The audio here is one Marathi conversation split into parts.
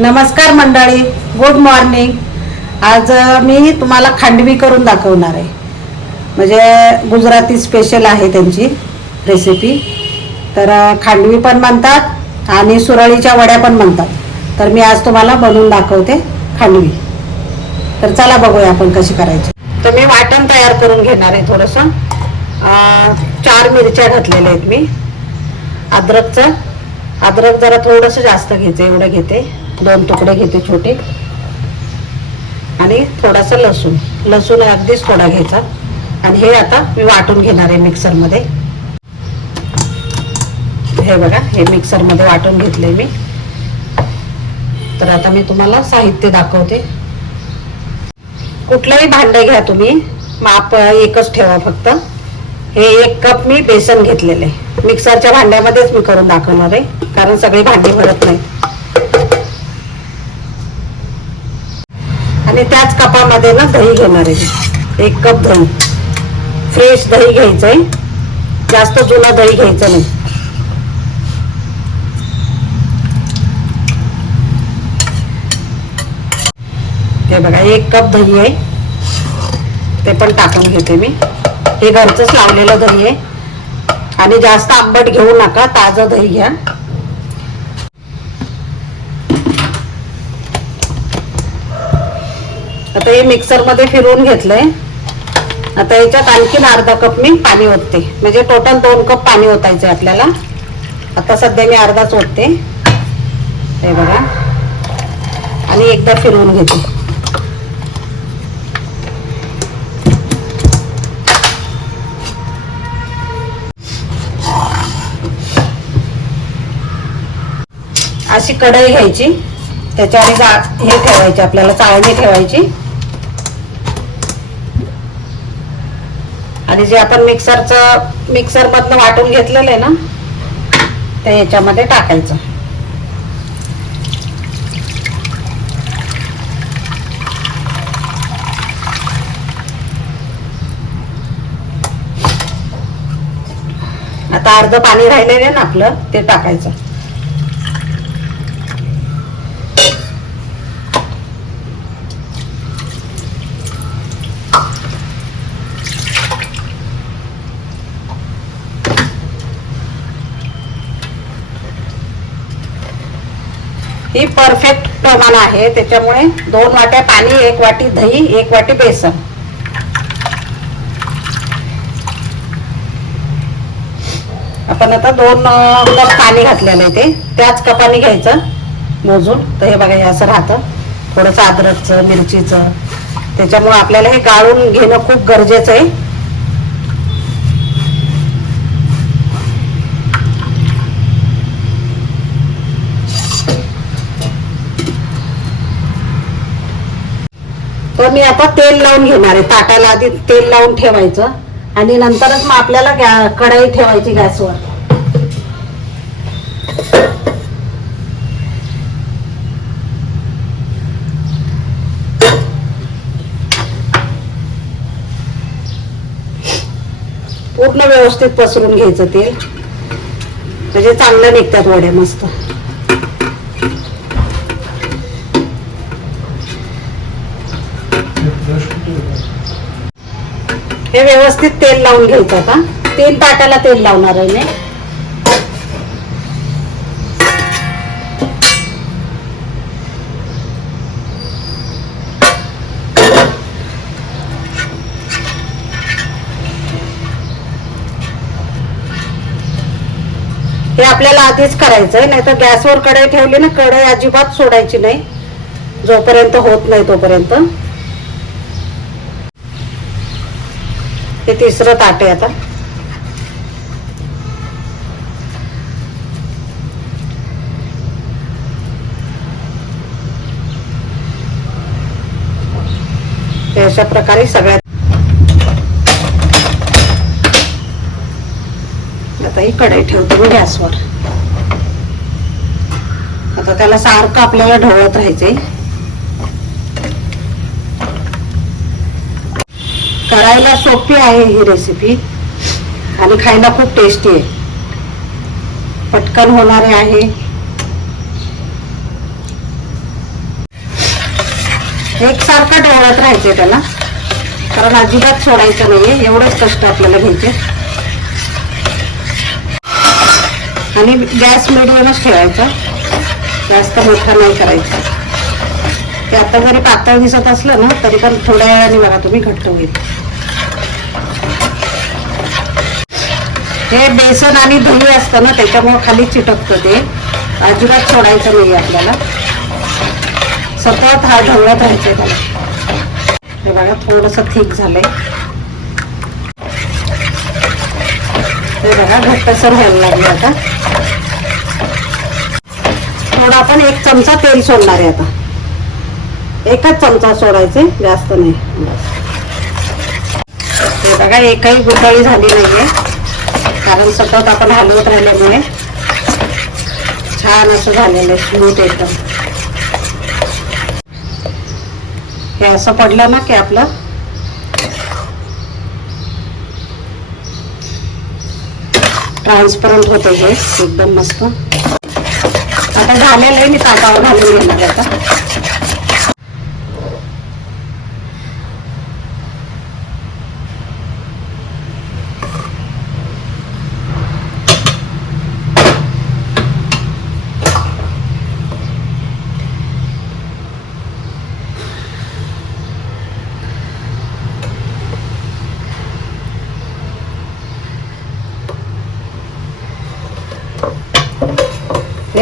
नमस्कार मंडळी गुड मॉर्निंग आज मी तुम्हाला खांडवी करून दाखवणार आहे. म्हणजे गुजराती स्पेशल आहे त्यांची रेसिपी तर खांडवी पण म्हणतात आणि सुरळीच्या वड्या पण म्हणतात. तर मी आज तुम्हाला बनवून दाखवते खांडवी. तर चला बघूया आपण कशी करायची. तर मी वाटण तयार करून घेणार आहे थोडंसं. चार मिरच्या घातलेल्या आहेत मी. अद्रकचं. अद्रक जरा थोडंसं जास्त घ्यायचं एवढं घेते. दोन तुकडे घेते छोटे. आणि थोडासा लसूण. लसूण अगदीच थोडा घ्यायचा. आणि हे आता मी वाटून घेणार आहे मिक्सरमध्ये. हे बघा हे मिक्सरमध्ये वाटून घेतले मी. तर आता मी तुम्हाला साहित्य दाखवते. कुठलंही भांडं घ्या तुम्ही. माप एकच ठेवा फक्त. हे एक कप मी बेसन घेतलेले मिक्सरच्या भांड्यामध्येच मी करून दाखवणार आहे. कारण सगळी भांडी भरत नाही आणि त्याच कपामध्ये ना दही घेणार आहे. एक कप दही फ्रेश दही घ्यायचंय. जास्त जुना दही घ्यायचं नाही. हे बघा एक कप दही आहे. ते पण टाकून घेते मी. हे घरचंच लावलेलं दही आहे. आणि जास्त आंबट घेऊ नका ताजं दही घ्या. आता हे मिक्सरमध्ये फिरवून घेतलंय. आता याच्यात आणखीन अर्धा कप मी पाणी ओतते. म्हणजे टोटल दोन कप पाणी ओतायचंय आपल्याला. आता सध्या मी अर्धाच ओतते. हे बघा. आणि एकदा फिरवून घेते. अशी कढई घ्यायची. त्याच्यावर हे ठेवायची आपल्याला चाळणी ठेवायची. आणि जे आपण मिक्सरचं मिक्सर मधनं वाटून घेतलेलं आहे ना ते याच्यामध्ये टाकायचं. आता अर्ध पाणी राहिलेलं आहे ना आपलं ते टाकायचं. ही परफेक्ट प्रमाण आहे. त्याच्यामुळे दोन वाट्या पाणी एक वाटी दही एक वाटी बेसन. आपण आता दोन कप पाणी घातलेलं आहे ते. त्याच कपाने घ्यायचं मोजून. तर हे बघा हे असं राहतं. थोडंसं अद्रकचं मिरचीचं. त्याच्यामुळे आपल्याला हे गाळून घेणं खूप गरजेचं आहे. तर मी आता तेल लावून घेणार आहे. ताटाला आधी तेल लावून ठेवायचं. आणि नंतरच मग आपल्याला गॅ कढाई ठेवायची गॅसवर. पूर्ण व्यवस्थित पसरून घ्यायचं तेल. म्हणजे चांगलं निघतात वड्या मस्त. हे व्यवस्थित तेल लावून घ्यायचं आता. तीन ताटाला तेल लावणार आहे मी. हे आपल्याला आधीच करायचंय नाही तर गॅसवर कढई ठेवली ना कढई अजिबात सोडायची नाही. जोपर्यंत होत नाही तोपर्यंत. हे तिसरं ताट आहे आता. अशा प्रकारे सगळ्यात आता ही कढई ठेवतो मी गॅसवर. आता त्याला सारखं आपल्याला ढवळत राहायचंय. करायला सोपी आहे ही रेसिपी आणि खायला खूप टेस्टी आहे. पटकन होणारे आहे. एकसारखं ढवळत राहायचे त्याला. कारण अजिबात सोडायचं नाहीये. एवढंच कष्ट आपल्याला घ्यायचे आणि गॅस मिडियमच ठेवायचा. जास्त मोठा नाही करायचा. ते आता जरी पातळ दिसत असलं ना तरी पण थोड्या वेळाने बघा तुम्ही घट्ट होईल. हे बेसन आणि दही असतं ना त्याच्यामुळे खाली चिटकतं ते. अजिबात सोडायचं नाही आपल्याला. सतत हा ढवळत राहायचं त्याला. हे बघा थोडस थिक झालंय. हे बघा घट्टसर व्हायला लागलं आता. थोडं आपण एक चमचा तेल सोडणार आहे आता. एकच चमचा सोडायचे जास्त नाही. हे बघा एकही गुंडाळी झाली नाहीये. कारण सतत आपण हलवत राहिल्यामुळे छान असं झालेलं आहे स्मूथ एकदम. हे असं पडलं ना की आपलं ट्रान्सपरंट होते हे एकदम मस्त. आता झालेलं आहे मी ताटावर घालून घेणार आता.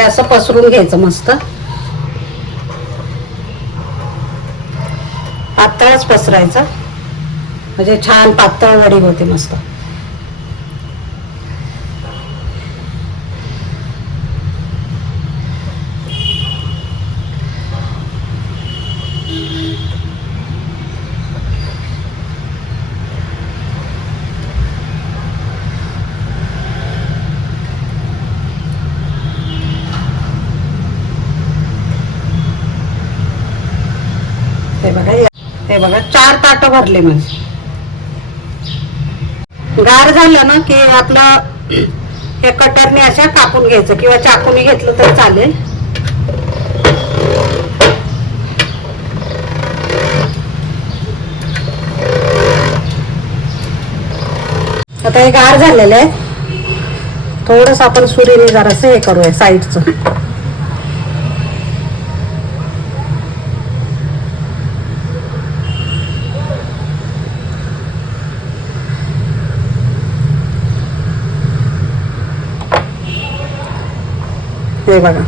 हे असं पसरून घ्यायचं मस्त. पातळच पसरायचं. म्हणजे छान पातळ वडी होते मस्त हे बघा ते हे बघा चार ताट भरले मग गार झालं ना की आपलं हे कटरने अशा कापून घ्यायचं किंवा चाकूने घेतलं तर चालेल. आता हे गार झालेलं आहे. थोडस आपण सुरीने जरासं हे करूया साईडचं. हे बघा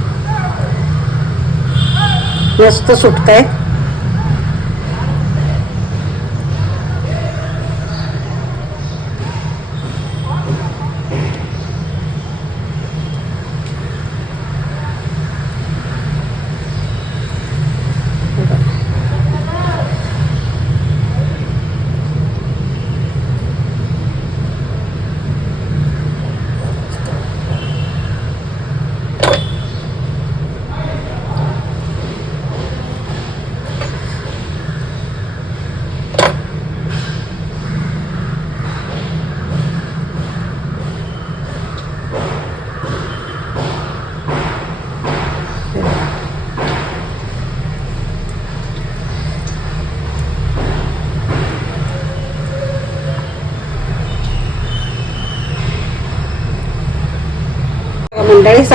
मस्त सुटतंय. मंडळी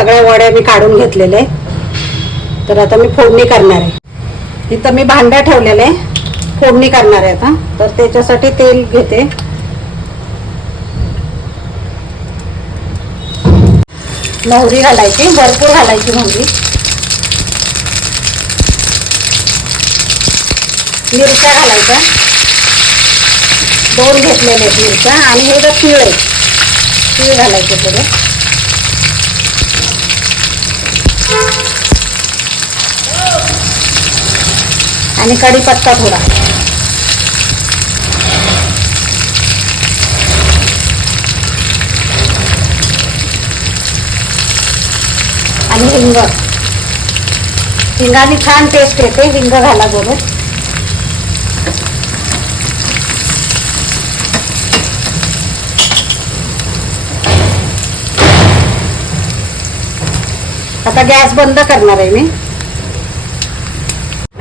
सगळ्या वड्या मी काढून घेतलेले. तर आता मी फोडणी करणार आहे. इथं मी भांड्या ठेवलेलं आहे. फोडणी करणार आहे आता. तर त्याच्यासाठी तेल घेते. मोहरी घालायची भरपूर घालायची मोहरी. मिरच्या घालायच्या. दोन घेतलेल्या आहेत मिरच्या आणि हे जर तीळ आहे तीळ घालायचे थोडं. आणि कढीपत्ता थोडा. आणि हिंग. हिंगाने छान टेस्ट येते हिंग घाला बरोबर. आता गॅस बंद करणार आहे मी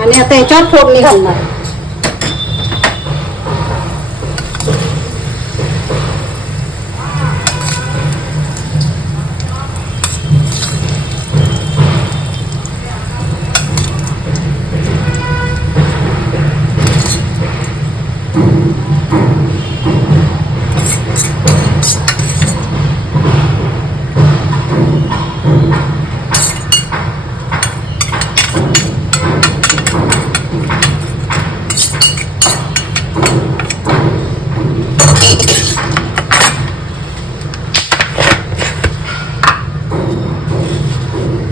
आणि आता याच्यावर फोडणी घालणार आहे.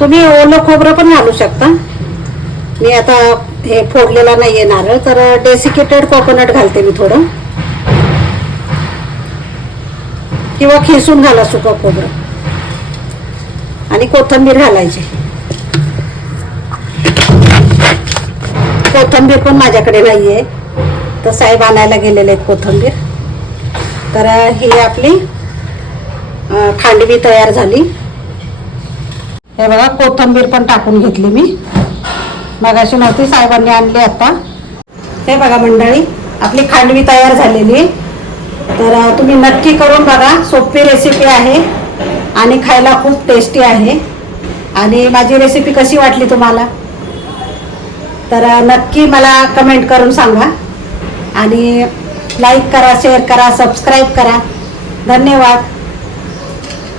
तुम्ही ओलं खोबरं पण घालू शकता. मी आता हे फोडलेला नाही आहे नारळ तर डेसिकेटेड कोकोनट घालते मी थोडं. किंवा खिसून घाला सुकं खोबरं. आणि कोथिंबीर घालायची. कोथिंबीर पण माझ्याकडे नाही आहे तर साहेब आणायला गेलेले आहेत कोथिंबीर. तर ही आपली खांडवी तयार झाली. हे बघा कोथंबीर पण टाकून घेतली मी. मगाशी नव्हती साहेबांनी आणली आता. हे बघा मंडळी आपली खांडवी तयार झालेली. आहे. तर तुम्ही नक्की करून बघा सोपी रेसिपी आहे आणि खायला खूप टेस्टी आहे. आणि माझी रेसिपी कशी वाटली तुम्हाला? तर नक्की मला कमेंट करून सांगा. आणि लाईक करा शेअर करा सबस्क्राईब करा. धन्यवाद.